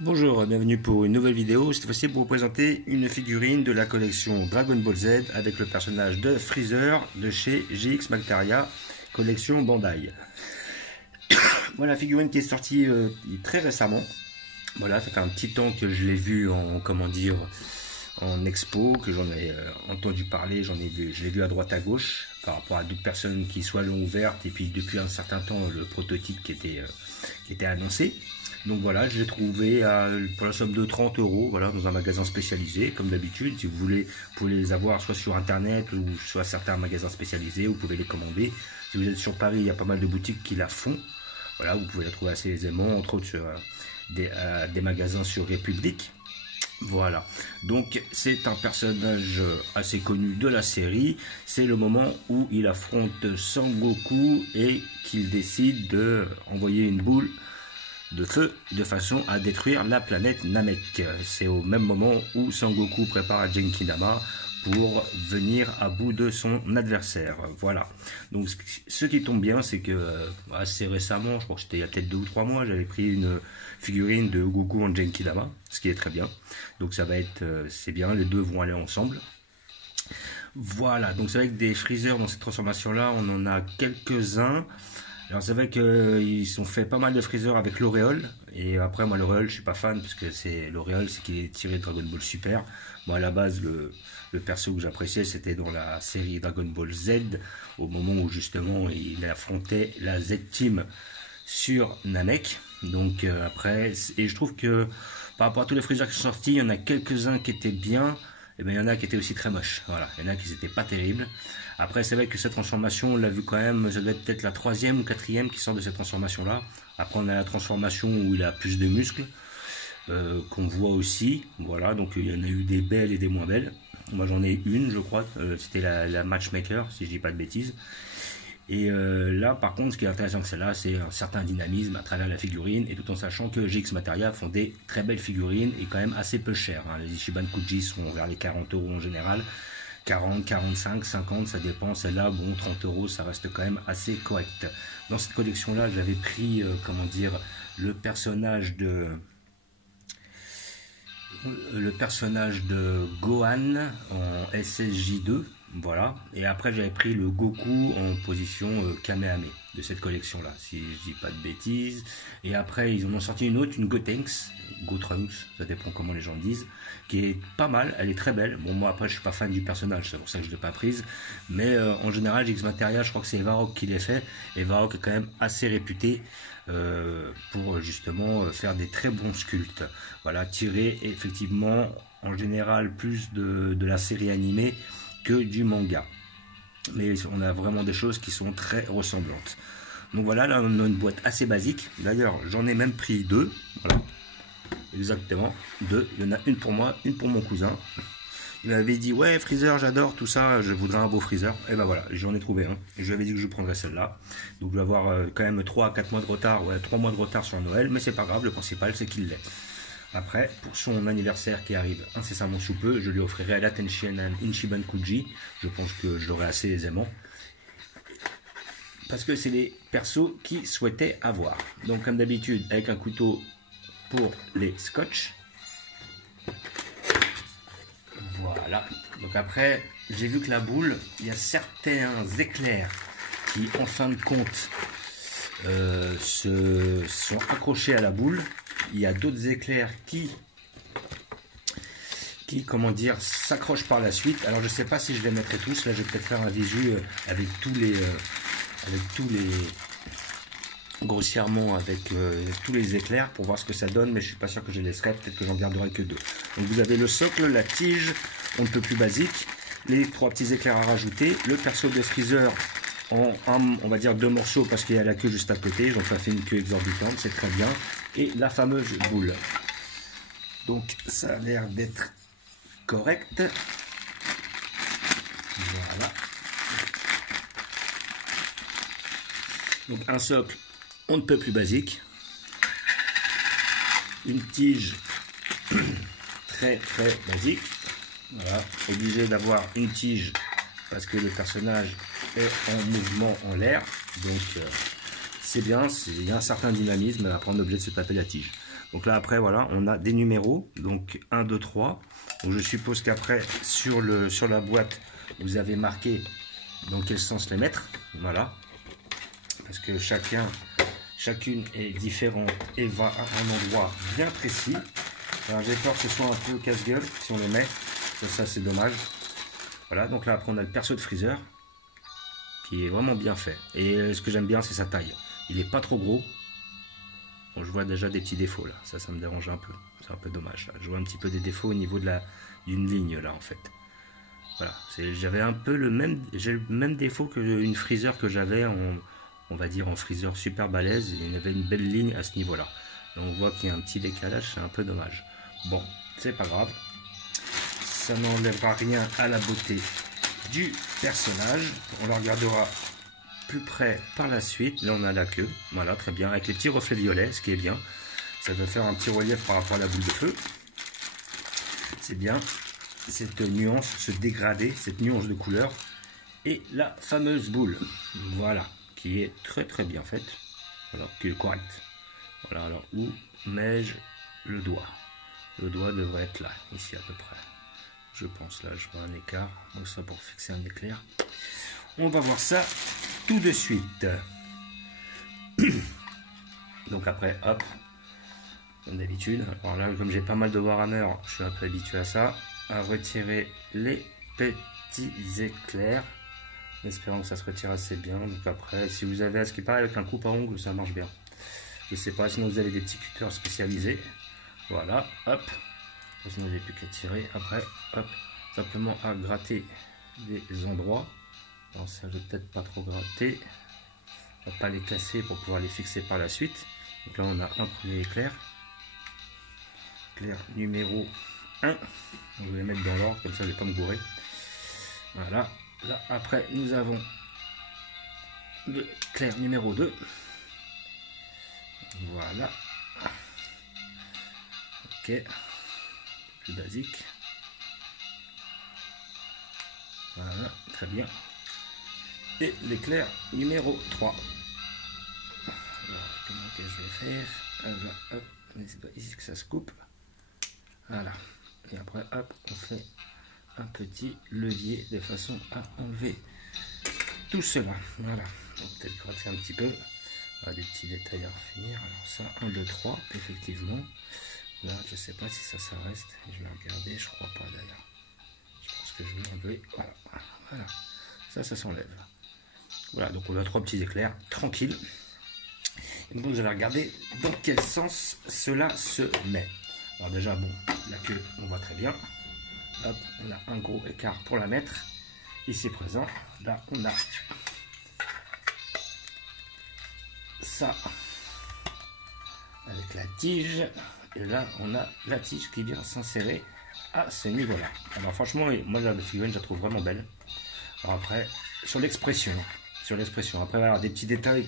Bonjour, bienvenue pour une nouvelle vidéo. Cette fois-ci pour vous présenter une figurine de la collection Dragon Ball Z avec le personnage de Freezer de chez GX Mactaria, collection Bandai. Voilà la figurine qui est sortie très récemment. Voilà, ça fait un petit temps que je l'ai vu en en expo, que j'en ai entendu parler, je l'ai vu à droite à gauche par rapport à d'autres personnes qui soit l'ont ouverte et puis depuis un certain temps le prototype qui était annoncé. Donc voilà, je l'ai trouvé pour la somme de 30 €, voilà, dans un magasin spécialisé, comme d'habitude. Si vous voulez, vous pouvez les avoir soit sur internet ou soit certains magasins spécialisés, vous pouvez les commander. Si vous êtes sur Paris, il y a pas mal de boutiques qui la font. Voilà, vous pouvez la trouver assez aisément, entre autres sur des magasins sur République. Voilà, donc c'est un personnage assez connu de la série. C'est le moment où il affronte Sangoku et qu'il décide de envoyer une boule de feu de façon à détruire la planète Namek. C'est au même moment où Sangoku prépare Genkidama pour venir à bout de son adversaire. Voilà. Donc ce qui tombe bien, c'est que assez récemment, je crois que c'était il y a peut-être 2 ou 3 mois, j'avais pris une figurine de Goku en Genkidama, ce qui est très bien. Donc ça va être, c'est bien, les deux vont aller ensemble. Voilà, donc c'est vrai que des Freezer dans cette transformation-là, on en a quelques-uns. Alors c'est vrai qu'ils ont fait pas mal de Freezer avec l'auréole, et après moi l'auréole je suis pas fan parce que l'auréole c'est qu'il est tiré de Dragon Ball Super. Moi à la base le perso que j'appréciais c'était dans la série Dragon Ball Z, au moment où justement il affrontait la Z-Team sur Namek. Donc après, et je trouve que par rapport à tous les Freezer qui sont sortis, il y en a quelques-uns qui étaient bien, et bien il y en a qui étaient aussi très moches. Voilà, il y en a qui n'étaient pas terribles. Après, c'est vrai que cette transformation, on l'a vu quand même, ça doit être peut-être la 3e ou 4e qui sort de cette transformation-là. Après, on a la transformation où il a plus de muscles, qu'on voit aussi. Voilà, donc il y en a eu des belles et des moins belles. Moi, j'en ai une, je crois. C'était la Matchmaker, si je dis pas de bêtises. Et là, par contre, ce qui est intéressant que celle-là, c'est un certain dynamisme à travers la figurine, et tout en sachant que GX Mactaria font des très belles figurines et quand même assez peu chères. Les Ichiban Kuji sont vers les 40 € en général. 40, 45, 50, ça dépend. Celle-là, bon, 30 €, ça reste quand même assez correct. Dans cette collection-là, j'avais pris, comment dire, le personnage de Gohan en SSJ2, voilà. Et après, j'avais pris le Goku en position Kamehameha de cette collection-là, si je dis pas de bêtises. Et après, ils en ont sorti une autre, une Gotenks, Gotrunks, ça dépend comment les gens disent, qui est pas mal, elle est très belle. Bon, moi après, je suis pas fan du personnage, c'est pour ça que je l'ai pas prise. Mais en général, GX Mactaria, je crois que c'est Evarok qui les fait. Evarok est quand même assez réputé pour justement faire des très bons sculptes. Voilà, tiré effectivement en général plus de la série animée que du manga. Mais on a vraiment des choses qui sont très ressemblantes. Donc voilà, là on a une boîte assez basique. D'ailleurs, j'en ai même pris 2. Voilà. Exactement, 2. Il y en a une pour moi, une pour mon cousin. Il m'avait dit, ouais, Freezer, j'adore tout ça, je voudrais un beau Freezer. Et ben voilà, j'en ai trouvé un. Et je lui avais dit que je prendrais celle-là. Donc je vais avoir quand même 3 à 4 mois de retard, ouais, 3 mois de retard sur Noël, mais c'est pas grave, le principal c'est qu'il l'est. Après, pour son anniversaire qui arrive incessamment sous peu, je lui offrirai la Tenshinhan Ichiban Kuji. Je pense que je l'aurai assez aisément. Parce que c'est les persos qu'il souhaitait avoir. Donc comme d'habitude, avec un couteau pour les scotch. Voilà. Donc après, j'ai vu que la boule, il y a certains éclairs qui, en fin de compte, sont accrochés à la boule. Il y a d'autres éclairs qui comment dire, s'accrochent par la suite. Alors je sais pas si je les mettrai tous. Là, je vais peut-être faire un visu avec tous les grossièrement avec tous les éclairs pour voir ce que ça donne, mais je suis pas sûr que je les laisserai, peut-être que j'en garderai que 2. Donc vous avez le socle, la tige, on ne peut plus basique, les 3 petits éclairs à rajouter, le perso de Freezer en on va dire 2 morceaux parce qu'il y a la queue juste à côté, donc ça fait une queue exorbitante, c'est très bien, et la fameuse boule. Donc ça a l'air d'être correct. Voilà. Donc un socle, on ne peut plus basique. Une tige très basique. Voilà, obligé d'avoir une tige parce que le personnage est en mouvement en l'air. Donc c'est bien, il y a un certain dynamisme, après on est obligé de se taper la tige. Donc là après voilà, on a des numéros, donc 1, 2, 3. Donc je suppose qu'après sur la boîte, vous avez marqué dans quel sens les mettre. Voilà. Parce que chacune est différente et va à un endroit bien précis. Alors j'ai peur que ce soit un peu casse-gueule si on le met. Ça c'est dommage. Voilà, donc là après on a le perso de Freezer qui est vraiment bien fait. Et ce que j'aime bien c'est sa taille. Il n'est pas trop gros. Bon, je vois déjà des petits défauts là. Ça me dérange un peu. C'est un peu dommage. Là. Je vois un petit peu des défauts au niveau d'une ligne là en fait. Voilà, j'avais un peu j'ai le même défaut qu'une Freezer que j'avais on va dire en Freezer super balèze. Il y avait une belle ligne à ce niveau-là. On voit qu'il y a un petit décalage, c'est un peu dommage. Bon, c'est pas grave. Ça n'enlèvera rien à la beauté du personnage. On la regardera plus près par la suite. Là, on a la queue. Voilà, très bien. Avec les petits reflets violets, ce qui est bien. Ça va faire un petit relief par rapport à la boule de feu. C'est bien. Cette nuance, ce dégradé, cette nuance de couleur. Et la fameuse boule. Voilà. Qui est très très bien faite. Voilà, qui est correcte. Voilà, alors où mets-je le doigt? Le doigt devrait être là, ici à peu près. Je pense là, je vois un écart. Donc ça pour fixer un éclair. On va voir ça tout de suite. Donc après, hop, comme d'habitude. Alors là, comme j'ai pas mal de Warhammer, je suis un peu habitué à ça. À retirer les petits éclairs. En espérant que ça se retire assez bien. Donc après, si vous avez à ce qui paraît avec un coupe à ongles, ça marche bien. Je sais pas, sinon vous avez des petits cutters spécialisés. Voilà, hop. Sinon vous n'avez plus qu'à tirer. Après, hop, simplement à gratter des endroits. Alors ça, je vais peut-être pas trop gratter. On va pas les casser pour pouvoir les fixer par la suite. Donc là, on a un premier éclair. Éclair numéro 1. Je vais les mettre dans l'ordre, comme ça je vais pas me gourer. Voilà. Là, après, nous avons l'éclair numéro 2. Voilà. Ok. Plus basique. Voilà, très bien. Et l'éclair numéro 3. Alors, comment que je vais faire? Là, hop, mais c'est pas ici que ça se coupe. Voilà. Et après, hop, on fait un petit levier de façon à enlever tout cela. Voilà. Donc peut-être gratter un petit peu. Voilà, des petits détails à refinir. Alors ça, 1, 2, 3, effectivement. Là, je sais pas si ça reste. Je vais regarder, je crois pas d'ailleurs. Je pense que je vais enlever. Voilà. Voilà. Ça s'enlève. Voilà, donc on a 3 petits éclairs, tranquille. Et donc vous allez regarder dans quel sens cela se met. Alors déjà, bon, la queue, on voit très bien. Hop, on a un gros écart pour la mettre. Ici présent. Là, on a ça avec la tige. Et là, on a la tige qui vient s'insérer à ce niveau-là. Alors franchement, moi la figurine, je la trouve vraiment belle. Alors après, sur l'expression, après, il y a des petits détails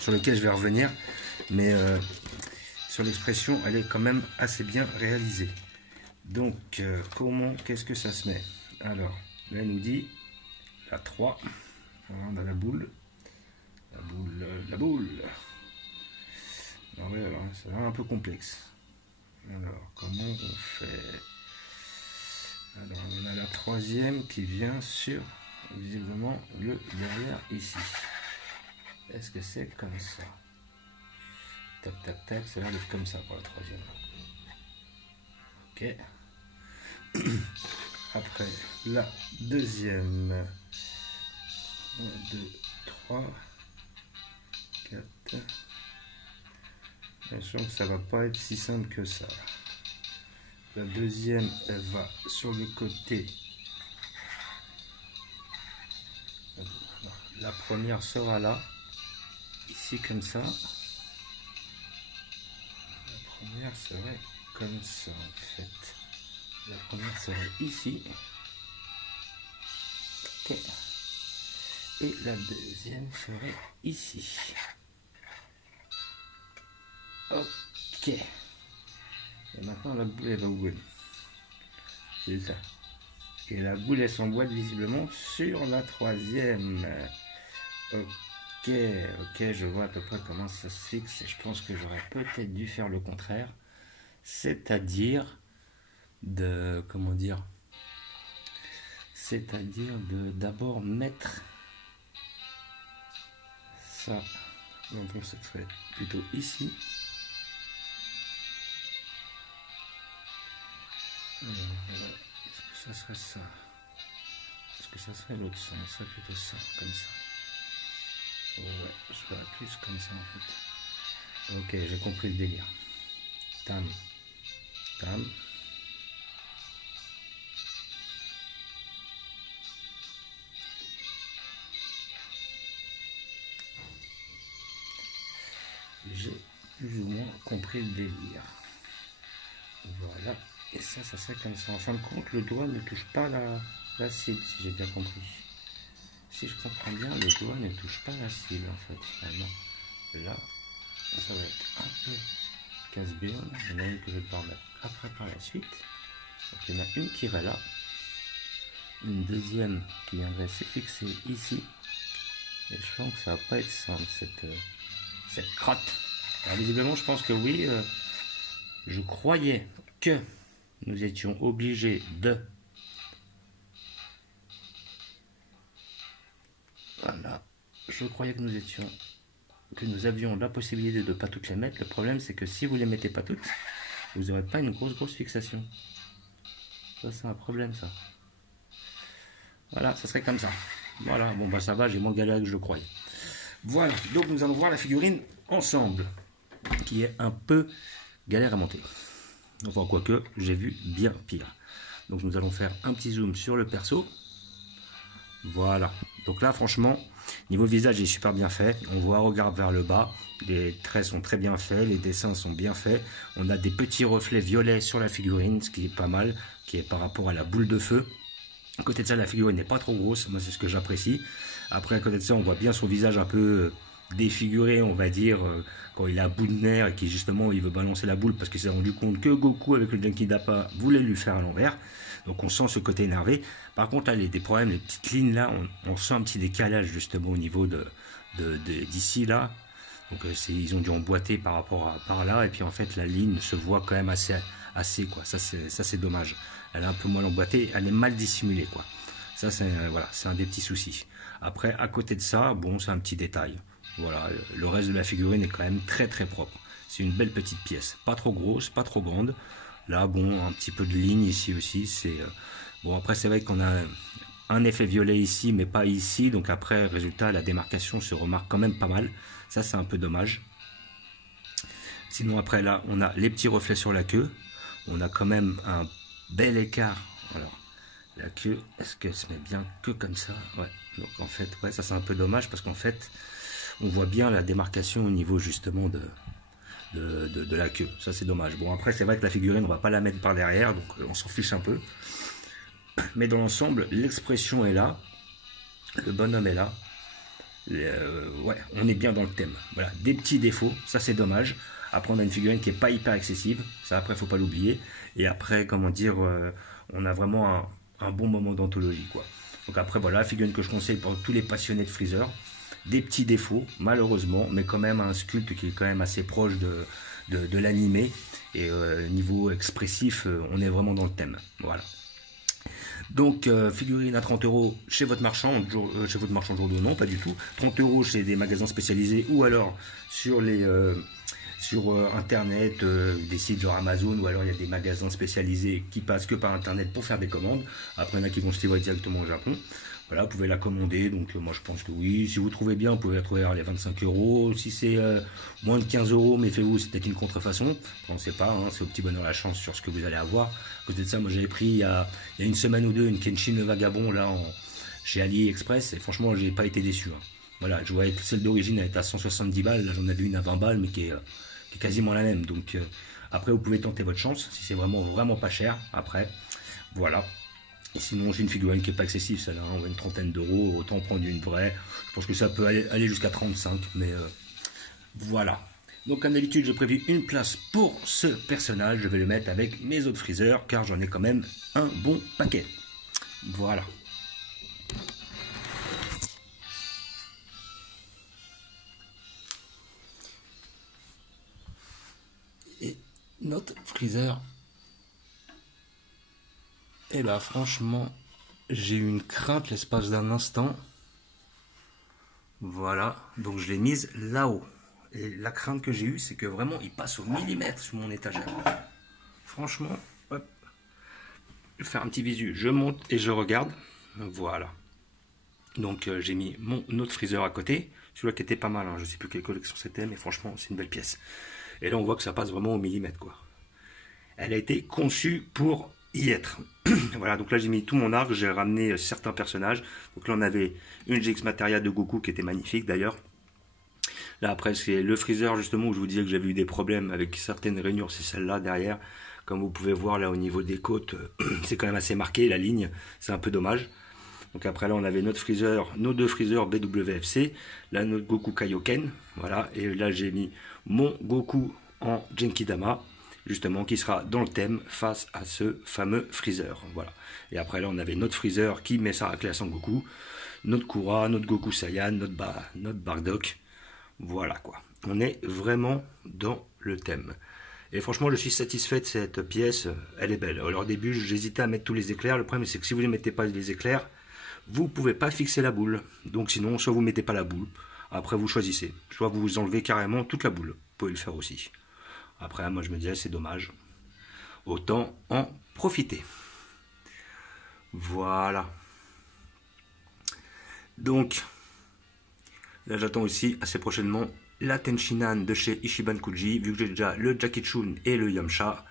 sur lesquels je vais revenir. Mais sur l'expression, elle est quand même assez bien réalisée. Donc, qu'est-ce que ça se met? Alors, là, elle nous dit la 3. Alors, on a la boule. La boule. Alors, ouais, alors, ça va un peu complexe. Alors, comment on fait? Alors, on a la 3e qui vient sur, visiblement, le derrière ici. Est-ce que c'est comme ça? Tac, tac, tac, ça a l'air d'être comme ça pour la 3e. Ok. Après la 2e, 1, 2, 3, 4. Je sens que ça va pas être si simple que ça. La 2e, elle va sur le côté. La première sera là, ici comme ça. La première serait comme ça en fait. La première serait ici. Ok. Et la 2e serait ici. Ok. Et maintenant la boule elle va où? C'est ça. Et la boule elle s'emboîte visiblement sur la 3e. Ok, je vois à peu près comment ça se fixe. Et je pense que j'aurais peut-être dû faire le contraire. c'est-à-dire de, comment dire, c'est-à-dire de d'abord mettre ça, donc ça serait plutôt ici. Est-ce que ça serait ça? Est-ce que ça serait l'autre sens? Ça serait plutôt ça, comme ça. Ouais, je ferais plus comme ça en fait. Ok, j'ai compris le délire. Tam, tam. J'ai plus ou moins compris le délire. Voilà. Et ça serait comme ça. En fin de compte, le doigt ne touche pas la cible, si j'ai bien compris. Si je comprends bien, le doigt ne touche pas la cible, en fait, finalement. Là, ça va être un peu casse-burne. Il y en a une que je vais devoir mettre après par la suite. Donc, il y en a une qui va là. Une deuxième qui viendrait se fixer ici. Et je pense que ça va pas être simple, cette crotte. Alors, visiblement, je pense que oui. Je croyais que nous étions obligés de... Voilà. Je croyais que nous avions la possibilité de ne pas toutes les mettre. Le problème, c'est que si vous les mettez pas toutes, vous n'aurez pas une grosse fixation. Ça, c'est un problème, ça. Voilà, ça serait comme ça. Voilà, bon, bah ça va, j'ai moins galéré que je croyais. Voilà, donc nous allons voir la figurine ensemble, qui est un peu galère à monter. Enfin, quoique, j'ai vu bien pire. Donc nous allons faire un petit zoom sur le perso. Voilà. Donc là, franchement, niveau visage, il est super bien fait. On voit regard vers le bas. Les traits sont très bien faits. Les dessins sont bien faits. On a des petits reflets violets sur la figurine, ce qui est pas mal, qui est par rapport à la boule de feu. À côté de ça, la figurine n'est pas trop grosse. Moi, c'est ce que j'apprécie. Après, à côté de ça, on voit bien son visage un peu défiguré, on va dire, quand il a un bout de nerf et qu'il justement il veut balancer la boule parce qu'il s'est rendu compte que Goku avec le Genki Dappa voulait lui faire à l'envers. Donc on sent ce côté énervé. Par contre là, des problèmes, les petites lignes là, on sent un petit décalage justement au niveau d'ici là. Donc ils ont dû emboîter par rapport à par là, et puis en fait la ligne se voit quand même assez quoi. Ça c'est dommage. Elle est un peu mal emboîtée, elle est mal dissimulée quoi. Ça c'est voilà, c'est un des petits soucis. Après à côté de ça, bon c'est un petit détail. Voilà, le reste de la figurine est quand même très propre. C'est une belle petite pièce, pas trop grosse, pas trop grande. Là, bon, un petit peu de ligne ici aussi. Bon, après, c'est vrai qu'on a un effet violet ici, mais pas ici. Donc après, résultat, la démarcation se remarque quand même pas mal. Ça, c'est un peu dommage. Sinon, après, là, on a les petits reflets sur la queue. On a quand même un bel écart. Alors, la queue, est-ce qu'elle se met bien que comme ça? Ouais. Donc en fait, ouais, ça c'est un peu dommage parce qu'en fait, on voit bien la démarcation au niveau justement de la queue. Ça c'est dommage. Bon après c'est vrai que la figurine on va pas la mettre par derrière, donc on s'en fiche un peu. Mais dans l'ensemble, l'expression est là, le bonhomme est là. Ouais, on est bien dans le thème. Voilà, des petits défauts, ça c'est dommage. Après on a une figurine qui est pas hyper excessive, ça après faut pas l'oublier. Et après comment dire, on a vraiment un bon moment d'anthologie quoi. Donc après voilà, la figurine que je conseille pour tous les passionnés de Freezer. Des petits défauts, malheureusement, mais quand même un sculpte qui est quand même assez proche de l'animé. Et niveau expressif, on est vraiment dans le thème. Voilà. Donc, figurine à 30 € chez votre marchand, chez votre marchand jour de non, pas du tout. 30 € chez des magasins spécialisés ou alors sur internet, des sites genre Amazon, ou alors il y a des magasins spécialisés qui passent que par internet pour faire des commandes. Après, il y en a qui vont se livrer directement au Japon. Voilà, vous pouvez la commander, donc moi je pense que oui. Si vous trouvez bien, vous pouvez la trouver à les 25 €. Si c'est moins de 15 €, méfiez-vous, c'est peut-être une contrefaçon. On ne sait pas, hein, c'est au petit bonheur la chance sur ce que vous allez avoir. À côté de ça, moi j'avais pris il y a une semaine ou deux une Kenshin le Vagabond là, chez AliExpress, et franchement, j'ai pas été déçu. Hein. Voilà, je voyais que celle d'origine elle était à 170 balles, là j'en avais une à 20 balles, mais qui est quasiment la même. Donc après, vous pouvez tenter votre chance, si c'est vraiment pas cher, après, voilà. Sinon, j'ai une figurine qui n'est pas excessive, celle-là, hein, une 30aine d'euros, autant prendre une vraie. Je pense que ça peut aller jusqu'à 35, mais voilà. Donc, comme d'habitude, j'ai prévu une place pour ce personnage. Je vais le mettre avec mes autres Freezer, car j'en ai quand même un bon paquet. Voilà. Et notre freezer. Et là, franchement, j'ai eu une crainte l'espace d'un instant. Voilà, donc je l'ai mise là-haut. Et la crainte que j'ai eue, c'est que vraiment, il passe au millimètre sur mon étagère. Franchement, hop. Je vais faire un petit visu. Je monte et je regarde. Voilà. Donc j'ai mis mon autre freezer à côté. Celui-là qui était pas mal, hein. Je ne sais plus quelle collection c'était, mais franchement, c'est une belle pièce. Et là, on voit que ça passe vraiment au millimètre, quoi. Elle a été conçue pour y être. Voilà, donc là, j'ai mis tout mon arc, j'ai ramené certains personnages. Donc là, on avait une GX Materia de Goku qui était magnifique, d'ailleurs. Là, après, c'est le freezer, justement, où je vous disais que j'avais eu des problèmes avec certaines rainures, c'est celle-là, derrière. Comme vous pouvez voir, là, au niveau des côtes, c'est quand même assez marqué, la ligne. C'est un peu dommage. Donc après là on avait notre freezer, nos deux freezers BWFC, là notre Goku Kaioken, voilà, et là j'ai mis mon Goku en Genkidama, justement qui sera dans le thème face à ce fameux freezer, voilà. Et après là on avait notre freezer qui met sa raclée à Son Goku, notre Kura, notre Goku Saiyan, notre Bardock, voilà quoi. On est vraiment dans le thème. Et franchement, je suis satisfait de cette pièce, elle est belle. Alors au début, j'hésitais à mettre tous les éclairs, le problème c'est que si vous ne mettez pas les éclairs, vous ne pouvez pas fixer la boule. Donc sinon, soit vous ne mettez pas la boule, après vous choisissez. Soit vous enlevez carrément toute la boule. Vous pouvez le faire aussi. Après, moi je me disais, c'est dommage. Autant en profiter. Voilà. Donc, là j'attends aussi assez prochainement la Tenshinhan de chez Ichiban Kuji. Vu que j'ai déjà le Jackie Chun et le Yamcha,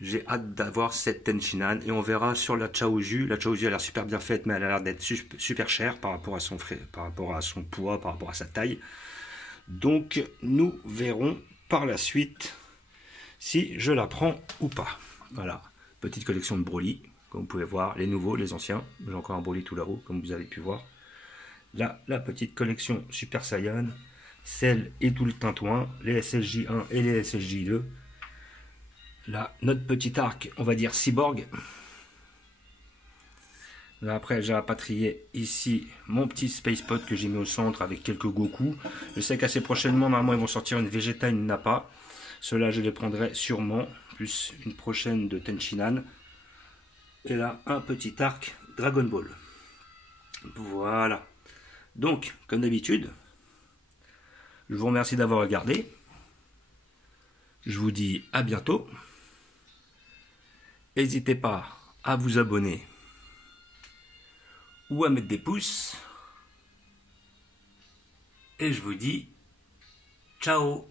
j'ai hâte d'avoir cette Tenshinhan et on verra sur la Chaozu. La Chaozu a l'air super bien faite, mais elle a l'air d'être super chère par rapport à son poids, par rapport à sa taille. Donc nous verrons par la suite si je la prends ou pas. Voilà, petite collection de Broly, comme vous pouvez voir, les nouveaux, les anciens. J'ai encore un Broly tout là-haut, comme vous avez pu voir. Là, la petite collection Super Saiyan, celle et tout le tintouin, les SSJ1 et les SSJ2. Là, notre petit arc, on va dire cyborg. Là, après, j'ai rapatrié ici mon petit Spacepod que j'ai mis au centre avec quelques Goku. Je sais qu'assez prochainement, normalement, ils vont sortir une Vegeta, une Nappa. Ceux-là, je les prendrai sûrement. Plus une prochaine de Tenshinhan. Et là, un petit arc Dragon Ball. Voilà. Donc, comme d'habitude, je vous remercie d'avoir regardé. Je vous dis à bientôt. N'hésitez pas à vous abonner ou à mettre des pouces. Et je vous dis ciao.